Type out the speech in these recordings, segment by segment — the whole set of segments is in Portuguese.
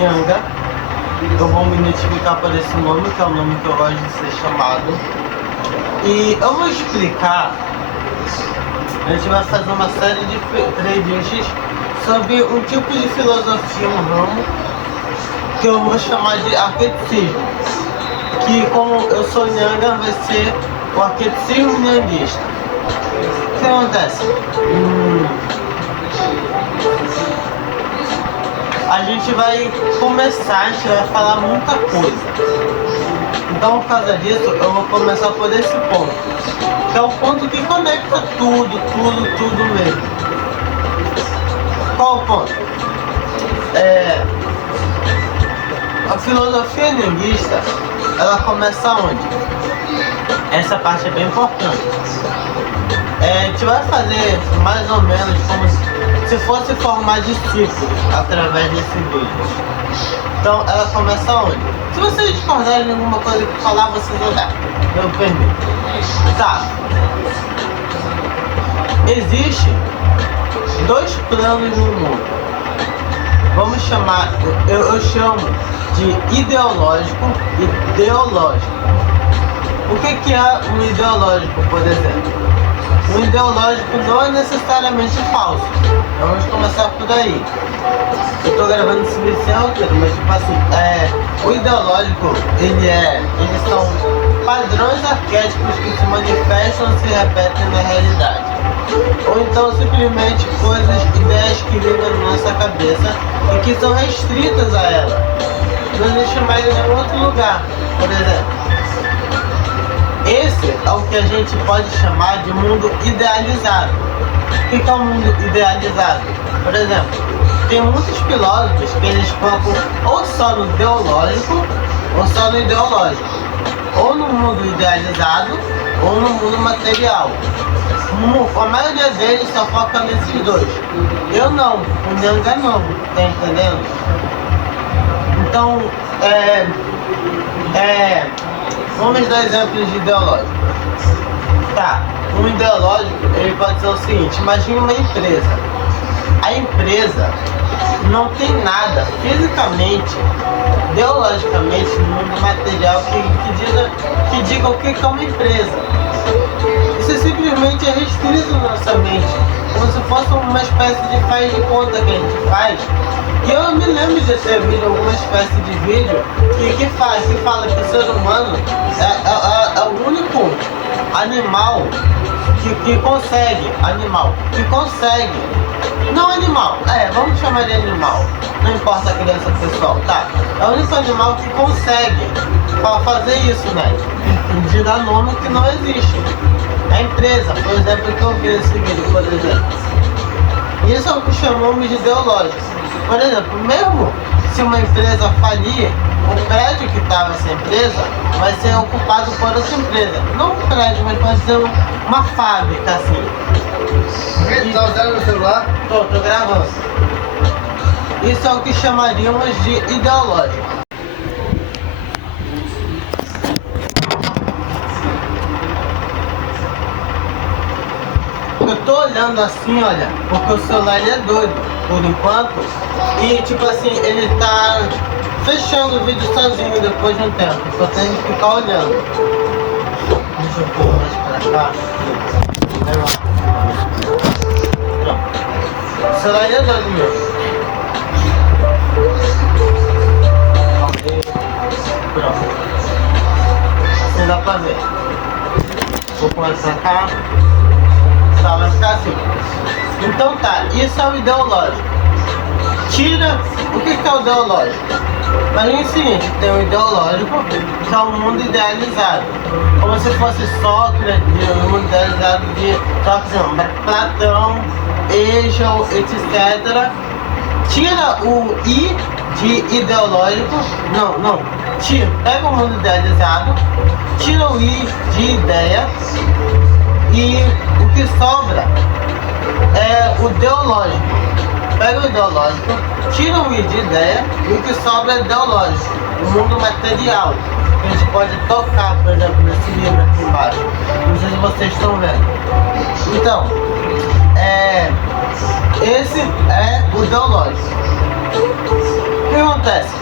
Nhanga. Eu vou me identificar por esse nome, que é o nome que eu gosto de ser chamado. E eu vou explicar. A gente vai fazer uma série de playlists sobre um tipo de filosofia, um ramo, que eu vou chamar de arqueticismo. Que, como eu sou Nhanga, vai ser o arqueticismo nhanguista. O que acontece? A gente vai começar, a gente vai falar muita coisa. Então, por causa disso, eu vou começar por esse ponto, que é o ponto que conecta tudo mesmo. Qual o ponto? A filosofia linguista, ela começa onde? Essa parte é bem importante. A gente vai fazer mais ou menos como se fosse formar discípulos através desse vídeo. Então, ela começa onde? Se vocês discordarem de alguma coisa que falar, vocês vão dar. Eu permito. Tá. Existem dois planos no mundo. Vamos chamar, eu chamo de ideológico e teológico. O que é um ideológico, por exemplo? Um ideológico não é necessariamente falso. Vamos começar por aí. Eu tô gravando esse vídeo sem roteiro, mas tipo assim, o ideológico, eles são padrões arquétipos que se manifestam e se repetem na realidade. Ou então simplesmente ideias que vivem na nossa cabeça e que são restritas a ela. Não existe mais em nenhum outro lugar, por exemplo. Esse é o que a gente pode chamar de mundo idealizado. O que é o mundo idealizado? Por exemplo, tem muitos filósofos que eles focam ou só no teológico ou só no ideológico. Ou no mundo idealizado ou no mundo material. A maioria deles só foca nesses dois. Eu não, o Nhanga não, tá entendendo? Então, vamos dar exemplos de ideológico. Tá, um ideológico, ele pode ser o seguinte, imagine uma empresa. A empresa não tem nada fisicamente, ideologicamente, no mundo material que diga o que é uma empresa. Isso simplesmente é restrito na nossa mente, como se fosse uma espécie de faz de conta que a gente faz. E eu me lembro de ter visto alguma espécie de vídeo que fala que o ser humano é o único animal que consegue, vamos chamar de animal, não importa a criança pessoal, tá? É o único animal que consegue fazer isso, né? De dar nome que não existe. A empresa, por exemplo, que eu vi esse vídeo, por exemplo. Isso é o que chamamos de ideológico. Por exemplo, mesmo se uma empresa falir, o prédio que estava essa empresa vai ser ocupado por outra empresa. Não um prédio, mas pode ser uma fábrica assim. Você tá usando o celular? Tô gravando. Isso é o que chamaríamos de ideológico. Eu tô olhando assim, olha, porque o celular ele é doido, por enquanto. E tipo assim, ele tá fechando o vídeo sozinho depois de um tempo. Eu tenho que ficar olhando. Deixa eu pôr mais pra cá. Pronto. O celular ele é doido mesmo. Pronto. Assim dá pra ver. Vou começar cá. Tá, vai ficar assim. Então tá, isso é o ideológico. Tira, o que é o ideológico? Imagina o seguinte, tem o ideológico, que é o mundo idealizado. Como se fosse Sócrates, o mundo idealizado de Platão, Hegel, etc. Tira o I de ideológico, pega o mundo idealizado, tira o I de ideia, e o que sobra é o ideológico. Pega o ideológico, tira o I de ideia e o que sobra é ideológico, o mundo material. A gente pode tocar, por exemplo, nesse livro aqui embaixo. Não sei se vocês estão vendo. Então, esse é o ideológico. O que acontece?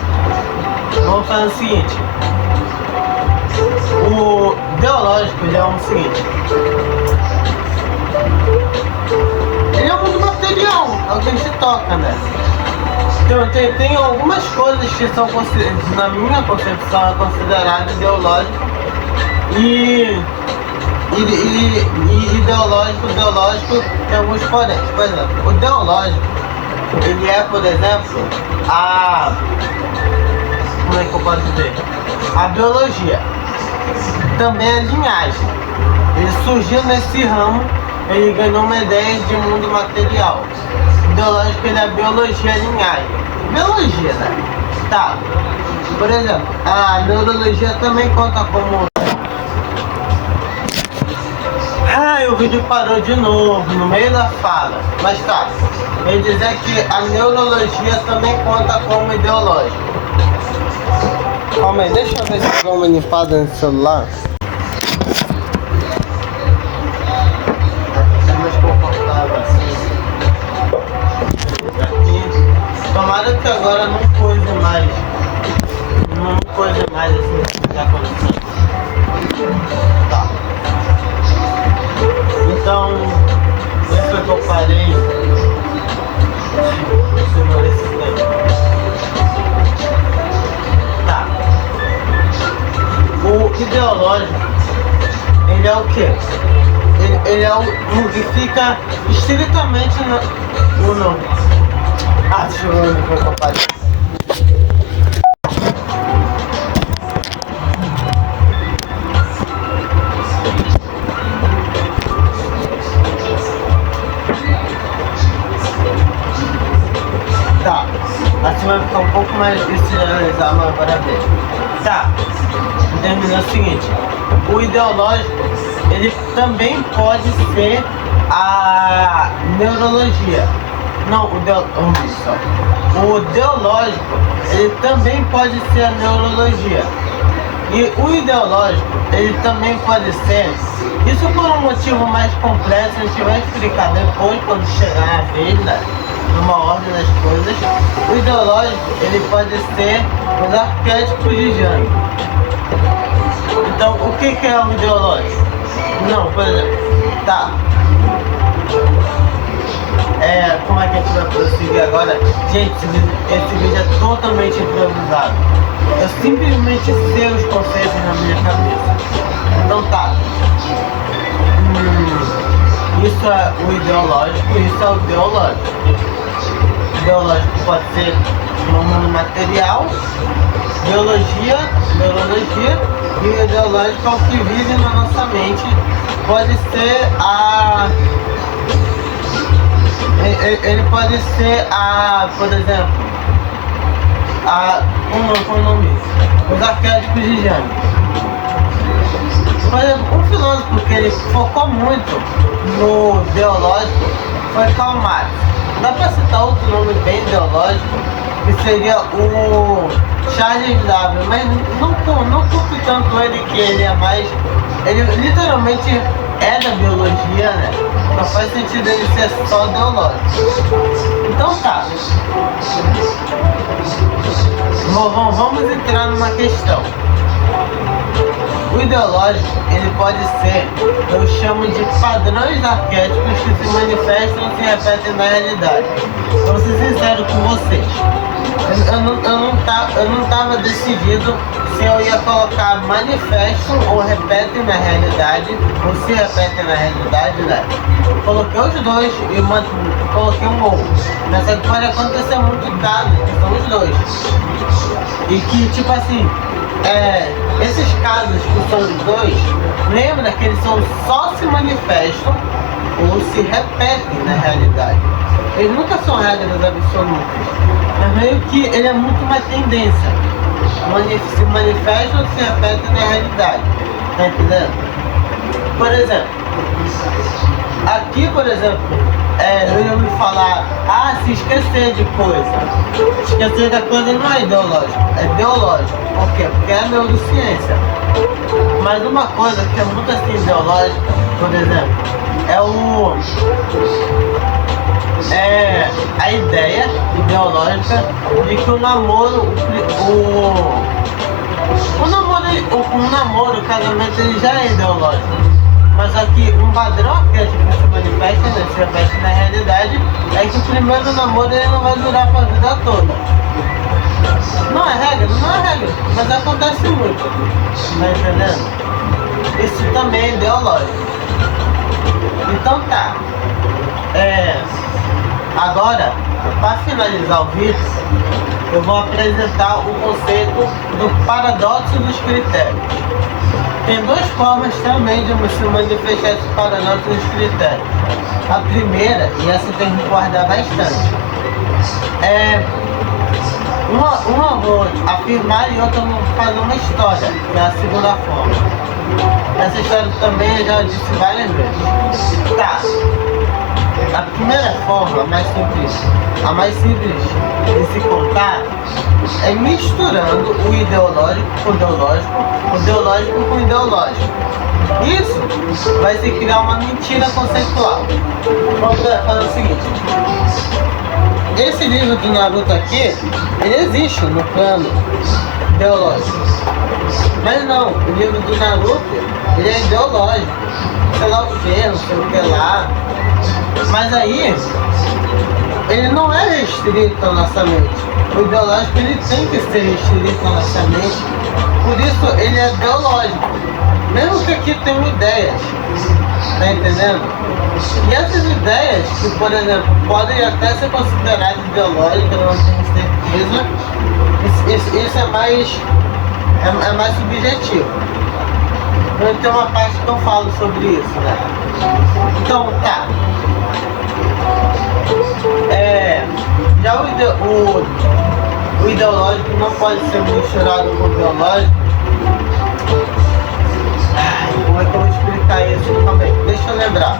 Vamos fazer o seguinte. O ideológico, ele é o seguinte. Ele é um mundo material, é o que a gente toca, né? Então, tem algumas coisas que são, na minha concepção, é considerado ideológico e ideológico tem alguns poréns. Por exemplo, o ideológico, ele é, por exemplo, como é que eu posso dizer? A biologia. Também a linhagem. Ele surgiu nesse ramo, ele ganhou uma ideia de mundo material. Ideológico, ele é a biologia, a linhagem. Biologia, né? Tá. Por exemplo, a neurologia também conta como... o vídeo parou de novo, no meio da fala. Mas tá. Ele dizer que a neurologia também conta como ideológico. Calma aí, deixa eu ver se dá uma limpada no celular. É mais confortável assim. Aqui. Tomara que agora não coise mais. Não coise mais assim que tá acontecendo. Tá. Então, isso é que eu parei. Tá. O ideológico, ele é o quê? Ele é o que fica estritamente no nome. Deixa eu ver onde foi que eu parei. Tá, assim vai ficar um pouco mais difícil de analisar, mas agora ver. Tá, termina o seguinte, o ideológico, ele também pode ser a neurologia. Não, o ideológico, ele também pode ser a neurologia. E o ideológico, ele também pode ser, isso por um motivo mais complexo, a gente vai explicar depois, quando chegar na vez, né? Numa ordem das coisas. O ideológico, ele pode ser os arquétipos de Jung. Então, o que é o ideológico? Não, por exemplo, tá. Como é que a gente vai prosseguir agora? Gente, esse vídeo é totalmente improvisado. Eu simplesmente sei os conceitos na minha cabeça. Então tá. Isso é o ideológico, isso é o ideológico. Ideológico pode ser no mundo material, biologia, neurologia, e o ideológico é o que vive na nossa mente. Pode ser ele pode ser por exemplo, como é o nome? Os arquétipos de Jung. Por exemplo, um filósofo que ele focou muito no ideológico foi Karl Marx. Dá pra citar outro nome bem ideológico, que seria o Charles Darwin, mas não culpe tanto ele, que ele é mais... Ele literalmente é da biologia, né? Não faz sentido ele ser só ideológico. Então tá. Vamos entrar numa questão. O ideológico, ele pode ser, eu chamo de padrões arquétipos que se manifestam e se repetem na realidade. Vou ser sincero com vocês. Eu não estava decidido se eu ia colocar manifestam ou repetem na realidade, ou se repetem na realidade, né? Coloquei os dois e coloquei um ou. Mas só que pode acontecer muito caso, que são os dois. E que, tipo assim, esses casos que são os dois, lembra que eles só se manifestam ou se repetem na realidade. Eles nunca são regras absolutas. Mas meio que ele é muito uma tendência. Se manifestam ou se repetem na realidade. Tá entendendo? Por exemplo, aqui, por exemplo, eu ia me falar, se esquecer de coisa. Esquecer da coisa não é ideológico, é ideológico. Por quê? Porque é neurociência. Mas uma coisa que é muito assim ideológica, por exemplo, é a ideia ideológica de que o namoro, o casamento ele já é ideológico. Mas aqui um padrão que a gente se manifesta, né, se reflete na realidade, é que o primeiro namoro ele não vai durar para a vida toda. Não é regra, mas acontece muito. Tá entendendo? Isso também é ideológico. Então tá. Agora, para finalizar o vídeo, eu vou apresentar o conceito do paradoxo dos critérios. Tem duas formas também de você manifestar esse paradoxo dos critérios. A primeira, e essa tem que guardar bastante, uma eu vou afirmar e outra eu vou fazer uma história, que é a segunda forma. Essa história também eu já disse várias vezes. Tá. A primeira forma, a mais simples de se contar, é misturando o ideológico com o ideológico com o ideológico. Isso vai se criar uma mentira conceitual. Vamos fazer o seguinte. Esse livro do Naruto aqui, ele existe no plano ideológico. Mas não, o livro do Naruto, ele é ideológico. Sei lá o que, não sei o que lá. Mas aí, ele não é restrito à nossa mente. O ideológico, ele tem que ser restrito à nossa mente. Por isso, ele é ideológico. Mesmo que aqui tenham ideias. Tá entendendo? E essas ideias, que por exemplo, podem até ser consideradas ideológicas, eu não tenho certeza, isso é mais subjetivo. Tem uma parte que eu falo sobre isso, né? Então, tá. Já o ideológico não pode ser misturado com o biológico. Como é que eu vou explicar isso também? Deixa eu lembrar.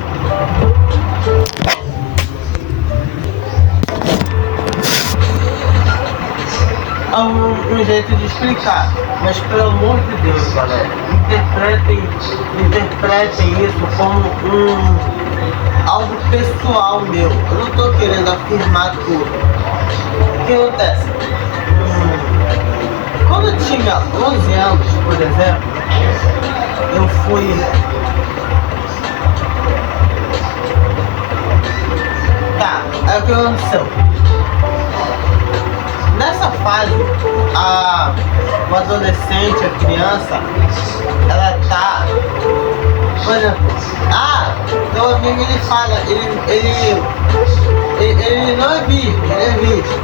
Um jeito de explicar, mas pelo amor de Deus, galera, interpretem isso como algo pessoal meu. Eu não estou querendo afirmar tudo. O que acontece? Quando eu tinha 11 anos, por exemplo, eu fui... Tá, aí o que aconteceu? Nessa fase, o adolescente, a criança, ela tá... Por exemplo, meu amigo ele fala, ele não é virgem, ele é virgem.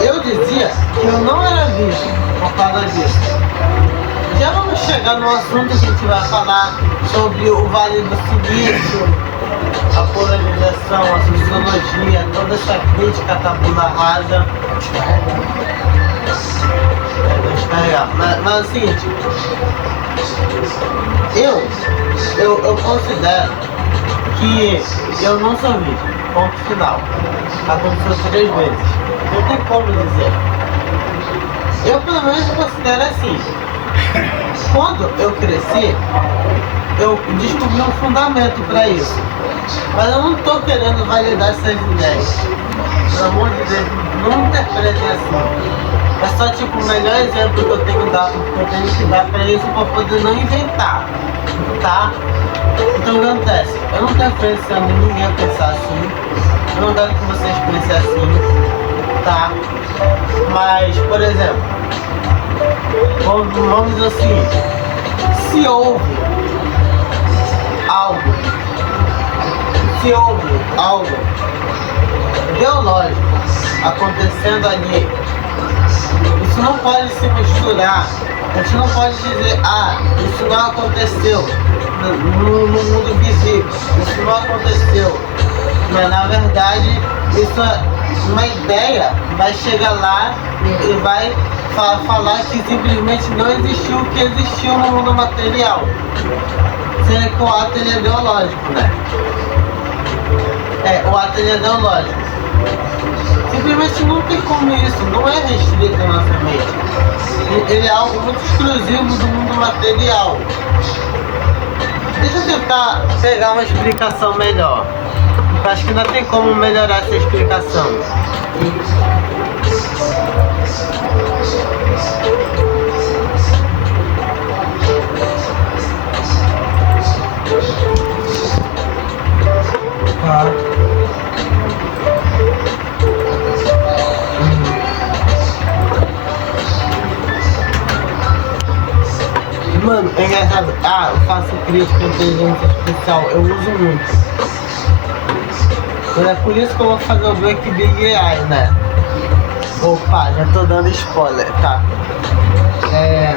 Eu dizia que eu não era virgem por causa disso. Já vamos chegar no assunto que a gente vai falar sobre o Vale do Silício, a polarização, a sociologia, toda essa crítica tabula rasa. Descarregar. Mas é o seguinte, eu considero que eu não sou virgem, ponto final. Aconteceu 3 vezes. Não tem como dizer. Eu pelo menos considero assim. Quando eu cresci, eu descobri um fundamento para isso. Mas eu não estou querendo validar essas ideias. Pelo amor de Deus, não interpretem assim. É só tipo o melhor exemplo que eu tenho que dar para isso para poder não inventar. Tá? Então o que acontece? Eu não estou influenciando ninguém a pensar assim. Eu não quero que vocês pensem assim. Tá? Mas, por exemplo, vamos dizer o seguinte. Se houve algo biológico acontecendo ali, isso não pode se misturar. A gente não pode dizer, isso não aconteceu no mundo visível, isso não aconteceu. Mas na verdade, isso é uma ideia, vai chegar lá e vai falar que simplesmente não existiu o que existiu no mundo material. Sendo que o ato ele é biológico, né? O ato ele é ideológico. Simplesmente não tem como isso, não é restrito à nossa mente. Ele é algo muito exclusivo do mundo material. Deixa eu tentar pegar uma explicação melhor. Eu acho que não tem como melhorar essa explicação. Tá. Mano, é engraçado. Ah, eu faço crítica à inteligência artificial. Eu uso muito. É por isso que eu vou fazer o Break Big AI, né? Opa, já tô dando spoiler, tá? É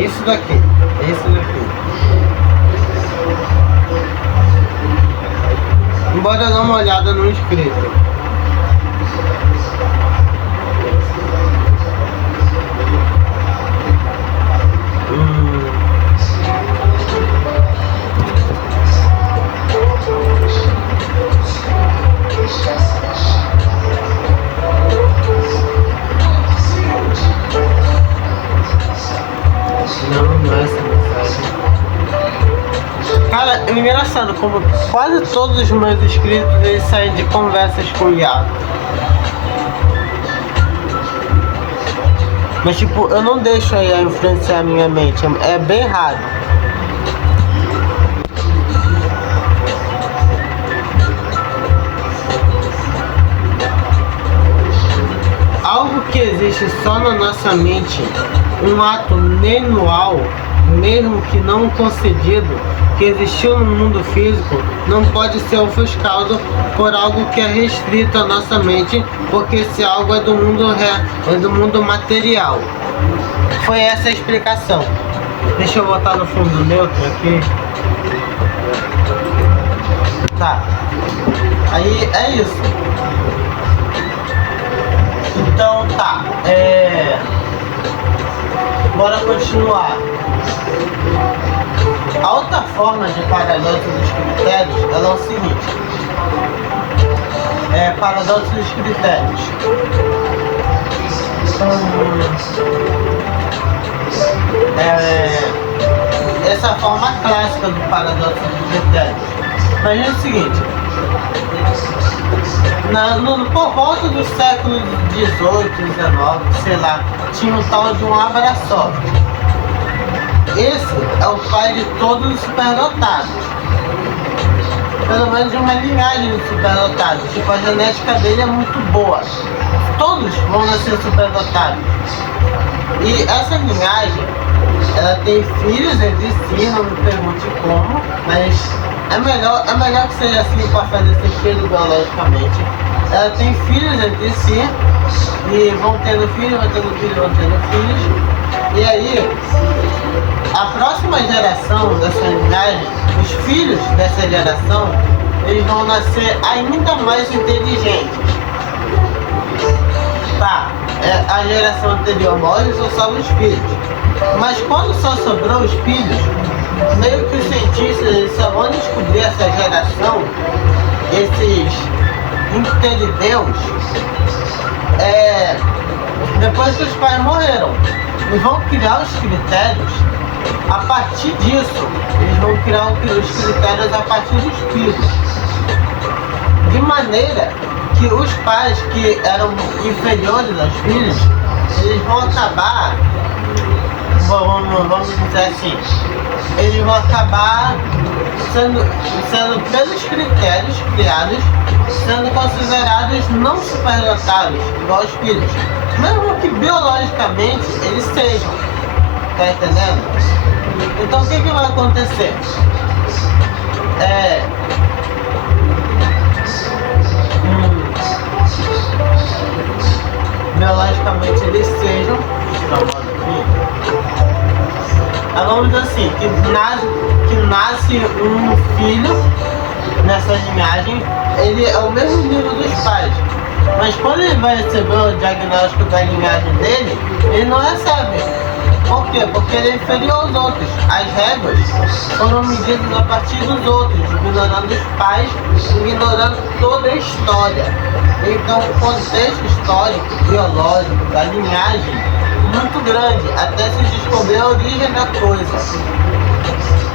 isso daqui. É isso daqui. Bora dar uma olhada no inscrito. Não é essa mensagem. Cara, é engraçado como quase todos os meus inscritos eles saem de conversas com o IA. Mas tipo, eu não deixo a IA influenciar a minha mente, é bem raro. Algo que existe só na nossa mente, um ato manual, mesmo que não concedido, que existiu no mundo físico, não pode ser ofuscado por algo que é restrito à nossa mente, porque esse algo é do mundo é do mundo material. Foi essa a explicação. Deixa eu botar no fundo neutro aqui. Tá. Aí é isso. Então tá. Bora continuar. A outra forma de paradoxo dos critérios ela é o seguinte. Paradoxo dos critérios. Essa é a forma clássica do paradoxo dos critérios. Imagina o seguinte. Por volta do século XVIII, XIX, sei lá, tinha um tal de um Abrasoft. Esse é o pai de todos os superdotados. Pelo menos de uma linhagem de superdotados. Tipo, a genética dele é muito boa. Todos vão nascer superdotados. E essa linhagem, ela tem filhos entre si, não me pergunte como, mas é melhor que seja assim para fazer sentido biologicamente. Ela tem filhos entre si, e vão tendo filhos, vão tendo filhos, vão tendo filhos. E aí, a próxima geração dessa linhagem, os filhos dessa geração, eles vão nascer ainda mais inteligentes. Tá, a geração anterior morre e só sobram os filhos. Mas quando só sobrou os filhos, meio que os cientistas eles só vão descobrir essa geração, esses interdeus, depois que os pais morreram. Eles vão criar os critérios a partir disso. Eles vão criar os critérios a partir dos filhos. De maneira que os pais que eram inferiores aos filhos, eles vão acabar, vamos dizer assim, eles vão acabar sendo pelos critérios criados, sendo considerados não superdotados, igual os filhos. Mesmo que biologicamente eles sejam. Tá entendendo? Então o que vai acontecer? Biologicamente eles sejam. Vamos dizer assim, que nasce um filho nessa linhagem, ele é o mesmo nível dos pais. Mas quando ele vai receber o diagnóstico da linhagem dele, ele não recebe. Por quê? Porque ele é inferior aos outros. As réguas foram medidas a partir dos outros, ignorando os pais, ignorando toda a história. Então o contexto histórico, biológico, da linhagem, muito grande até se descobrir a origem da coisa.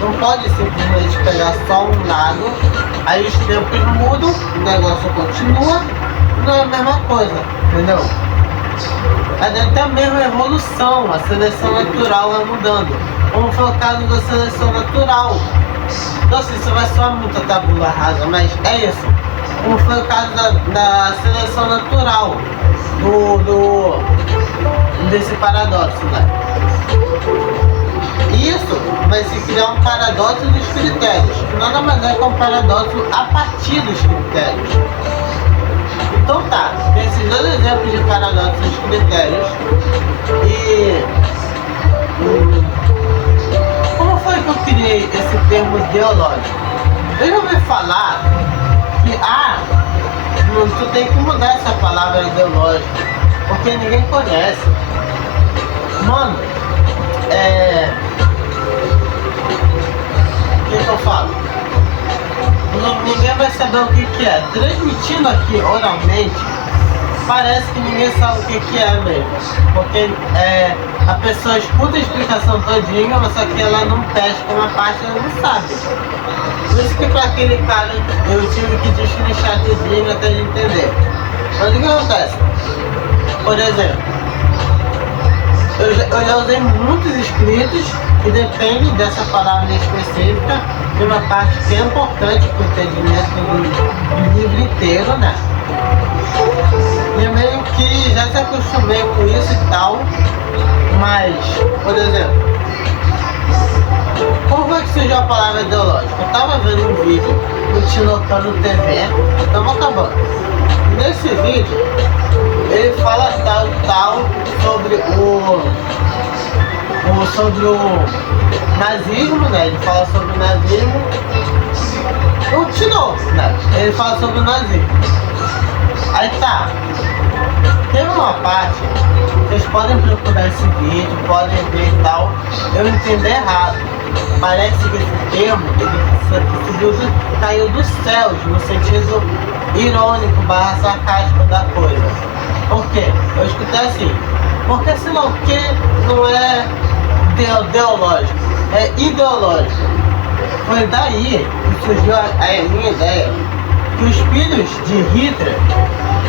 Não pode simplesmente pegar só um lado, aí os tempos mudam, o negócio continua, não é a mesma coisa, entendeu? Até mesmo a evolução, a seleção natural vai mudando, como foi o caso da seleção natural. Não sei se vai soar muita tabula rasa, mas é isso. Como foi o caso da seleção natural, desse paradoxo, né? Isso vai se criar um paradoxo dos critérios, que nada mais é que um paradoxo a partir dos critérios. Então tá, tem esses dois exemplos de paradoxo dos critérios. E como foi que eu criei esse termo ideológico? Eu já ouvi falar que tu tem que mudar essa palavra ideológico, porque ninguém conhece. Mano, o que eu falo? Ninguém vai saber o que é. Transmitindo aqui oralmente, parece que ninguém sabe o que é mesmo. Porque a pessoa escuta a explicação todinha, mas só que ela não pesca uma parte, ela não sabe. Por isso que para aquele cara eu tive que destrinchar tudinho até ele entender. Mas o que acontece? Por exemplo, eu já usei muitos escritos que dependem dessa palavra específica de uma parte que é importante para o entendimento do livro inteiro, né? E eu meio que já se acostumei com isso e tal, mas, por exemplo, como foi que surgiu a palavra ideológica? Eu tava vendo um vídeo no Tinocano TV, estamos acabando. Nesse vídeo, ele fala tal sobre sobre o nazismo, né? Ele fala sobre o nazismo. De novo, né? Ele fala sobre o nazismo. Aí tá. Tem uma parte, vocês podem procurar esse vídeo, podem ver e tal. Eu entendi errado. Parece que esse termo caiu dos céus, no sentido irônico, sarcástico da coisa. Por quê? Eu escutei assim. Porque senão o que não é ideológico, é ideológico. Foi daí que surgiu a minha ideia que os filhos de Hitler,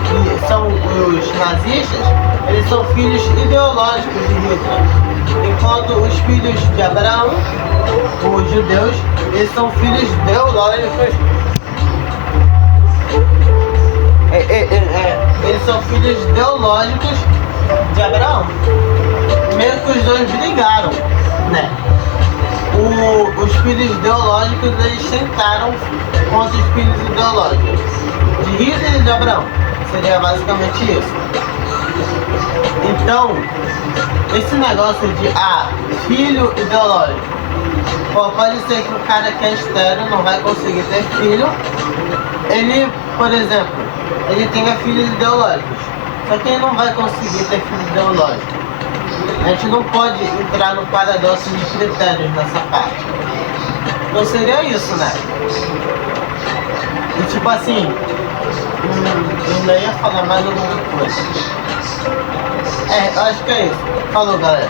que são os nazistas, eles são filhos ideológicos de Hitler, enquanto os filhos de Abraão, os judeus, eles são filhos ideológicos. Eles são filhos ideológicos de Abraão. Primeiro que os dois brigaram, né? Os filhos ideológicos, eles tentaram contra os filhos ideológicos de Hitler e de Abraão. Seria basicamente isso. Então, esse negócio de filho ideológico, pode ser que o cara que é estéril não vai conseguir ter filho. Ele, por exemplo, ele tenha filhos ideológicos, só que ele não vai conseguir ter filhos ideológicos. A gente não pode entrar no paradoxo de critérios nessa parte. Então seria isso, né? E tipo assim, eu ainda ia falar mais alguma coisa. Eu acho que é isso. Falou, galera.